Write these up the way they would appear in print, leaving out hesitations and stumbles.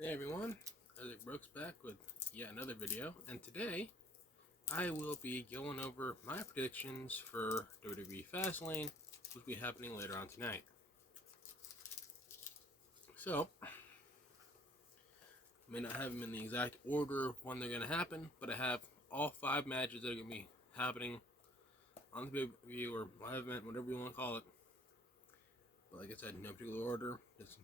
Hey everyone, Isaac Brooks back with yet another video, and today I will be going over my predictions for WWE Fastlane, which will be happening later on tonight. So, I may not have them in the exact order of when they're going to happen, but I have all 5 matches that are going to be happening on the pay-per-view or live event, whatever you want to call it. But like I said, in no particular order, just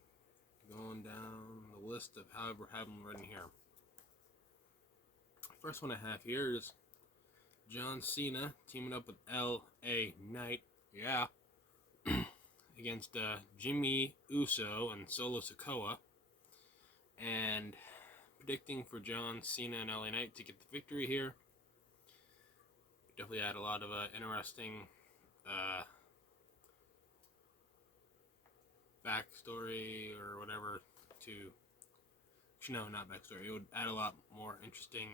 going down the list of however I have them written here. First one I have here is John Cena teaming up with L.A. Knight, against Jimmy Uso and Solo Sikoa, and predicting for John Cena and L.A. Knight to get the victory here. Definitely had a lot of interesting backstory or whatever to. No, not backstory. It would add a lot more interesting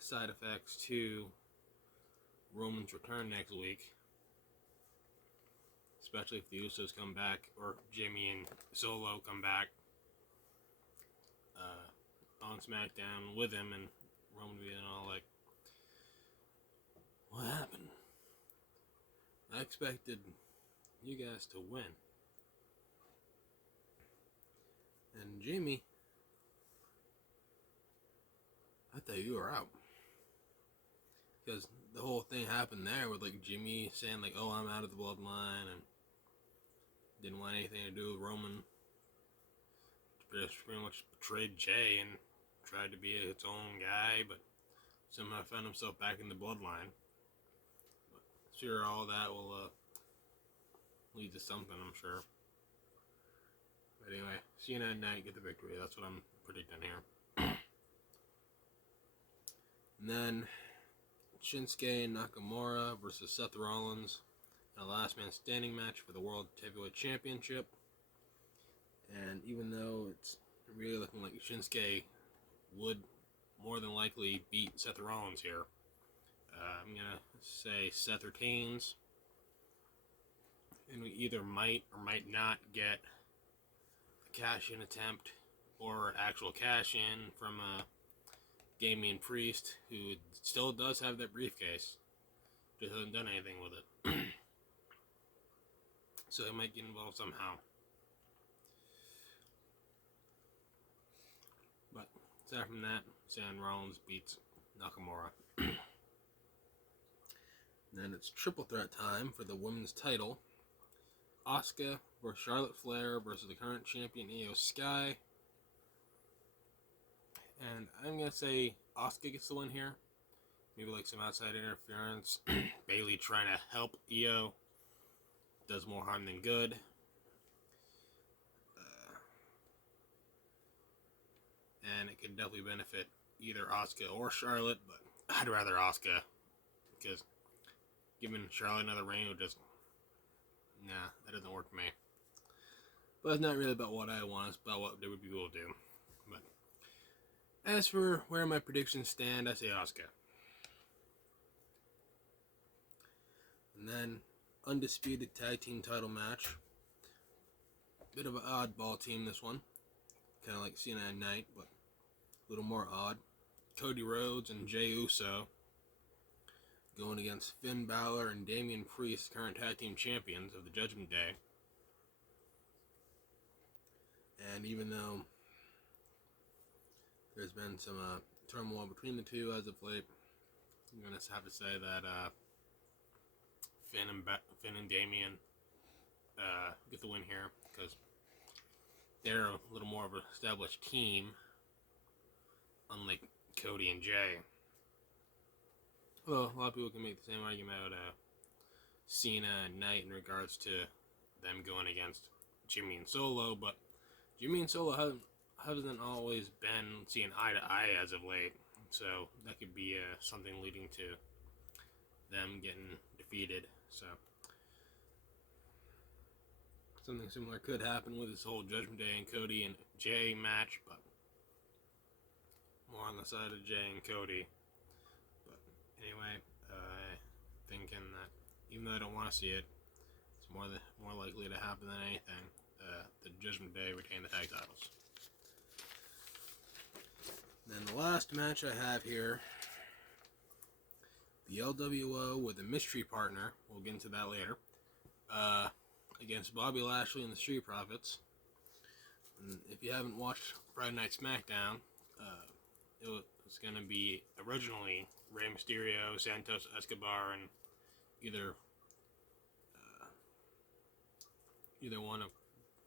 side effects to Roman's return next week, especially if the Usos come back or Jimmy and Solo come back on SmackDown with him, and Roman being all like, "What happened? I expected you guys to win." And Jimmy, I thought you were out. Because the whole thing happened there with like Jimmy saying like, "Oh, I'm out of the bloodline," and didn't want anything to do with Roman. Just pretty much betrayed Jay and tried to be its own guy, but somehow found himself back in the bloodline. But sure, all that will lead to something, I'm sure. But anyway, Cena and Knight get the victory. That's what I'm predicting here. And then Shinsuke Nakamura versus Seth Rollins in a last man standing match for the World Heavyweight Championship. And even though it's really looking like Shinsuke would more than likely beat Seth Rollins here, I'm going to say Seth retains. And we either might or might not get a cash-in attempt or actual cash-in from Damian Priest, who still does have that briefcase, just hasn't done anything with it. So he might get involved somehow. But aside from that, Seth Rollins beats Nakamura. Then it's triple threat time for the women's title. Asuka versus Charlotte Flair versus the current champion Io Sky. And I'm going to say Asuka gets the win here. Maybe like some outside interference. Bayley trying to help Io. Does more harm than good. And it could definitely benefit either Asuka or Charlotte. But I'd rather Asuka. Because giving Charlotte another reign would just... Nah, that doesn't work for me. But it's not really about what I want. It's about what WWE will do. But as for where my predictions stand, I say Asuka. And then, undisputed tag team title match. Bit of an oddball team, this one. Kind of like Cena and Knight, but a little more odd. Cody Rhodes and Jey Uso going against Finn Balor and Damian Priest, current tag team champions of the Judgment Day. And even though there's been some turmoil between the two as of late, I'm going to have to say that Finn and Damian get the win here, because they're a little more of an established team, unlike Cody and Jay. Well, a lot of people can make the same argument about Cena and Knight in regards to them going against Jimmy and Solo, but Jimmy and Solo hasn't always been seeing eye to eye as of late, so that could be something leading to them getting defeated. So something similar could happen with this whole Judgment Day and Cody and Jay match, but more on the side of Jay and Cody. But anyway, thinking that even though I don't want to see it, it's more likely to happen than anything. the Judgment Day retain the tag titles. Then the last match I have here, the LWO with a mystery partner, we'll get into that later, against Bobby Lashley and the Street Profits. And if you haven't watched Friday Night SmackDown, it was going to be originally Rey Mysterio, Santos Escobar, and either one of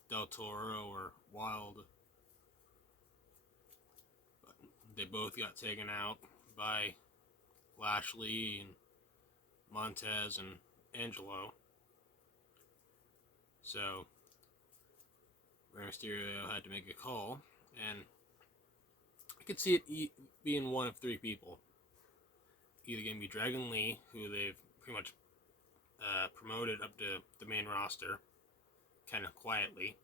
Del Toro or Wild. But they both got taken out by Lashley and Montez and Angelo. So Rey Mysterio had to make a call, and I could see it being one of three people. Either going to be Dragon Lee, who they've pretty much promoted up to the main roster, kind of quietly.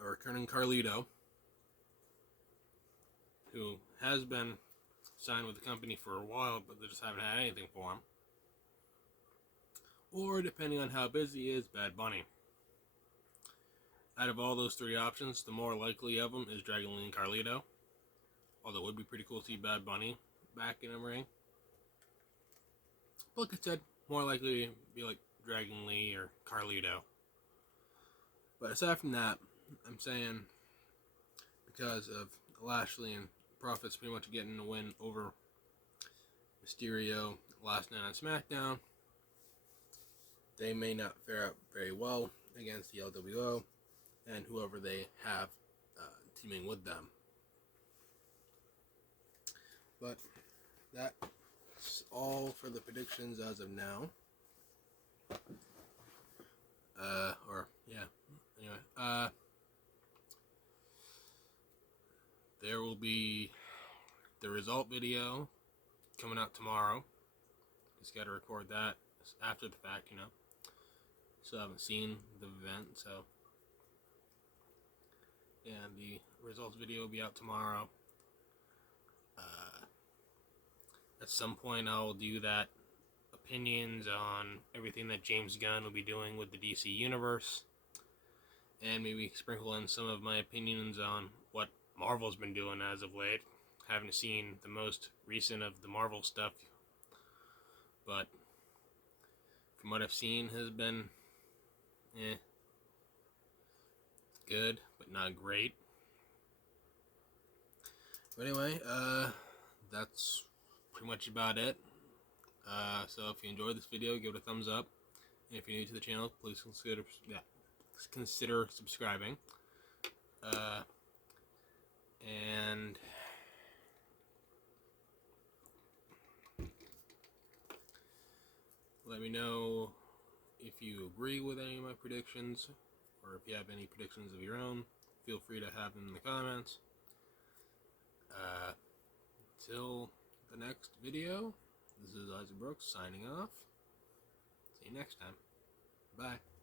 A returning Carlito, who has been signed with the company for a while, but they just haven't had anything for him. Or, depending on how busy he is, Bad Bunny. Out of all those three options, the more likely of them is Dragon Lee and Carlito. Although it would be pretty cool to see Bad Bunny back in a ring. But like I said, more likely to be like Dragon Lee or Carlito. But aside from that, I'm saying because of Lashley and Profits pretty much getting the win over Mysterio last night on SmackDown, they may not fare out very well against the LWO and whoever they have teaming with them. But that's all for the predictions as of now. Anyway, there will be the result video coming out tomorrow. Just got to record that after the fact, Still haven't seen the event, so yeah, the results video will be out tomorrow. At some point, I'll do that opinions on everything that James Gunn will be doing with the DC Universe, and maybe sprinkle in some of my opinions on what Marvel's been doing as of late. Haven't seen the most recent of the Marvel stuff, but from what I've seen has been good, but not great. But anyway, that's pretty much about it. So if you enjoyed this video, give it a thumbs up. And if you're new to the channel, please consider subscribing. And let me know if you agree with any of my predictions, or if you have any predictions of your own. Feel free to have them in the comments. Till the next video, this is Isaac Brooks signing off. See you next time. Bye.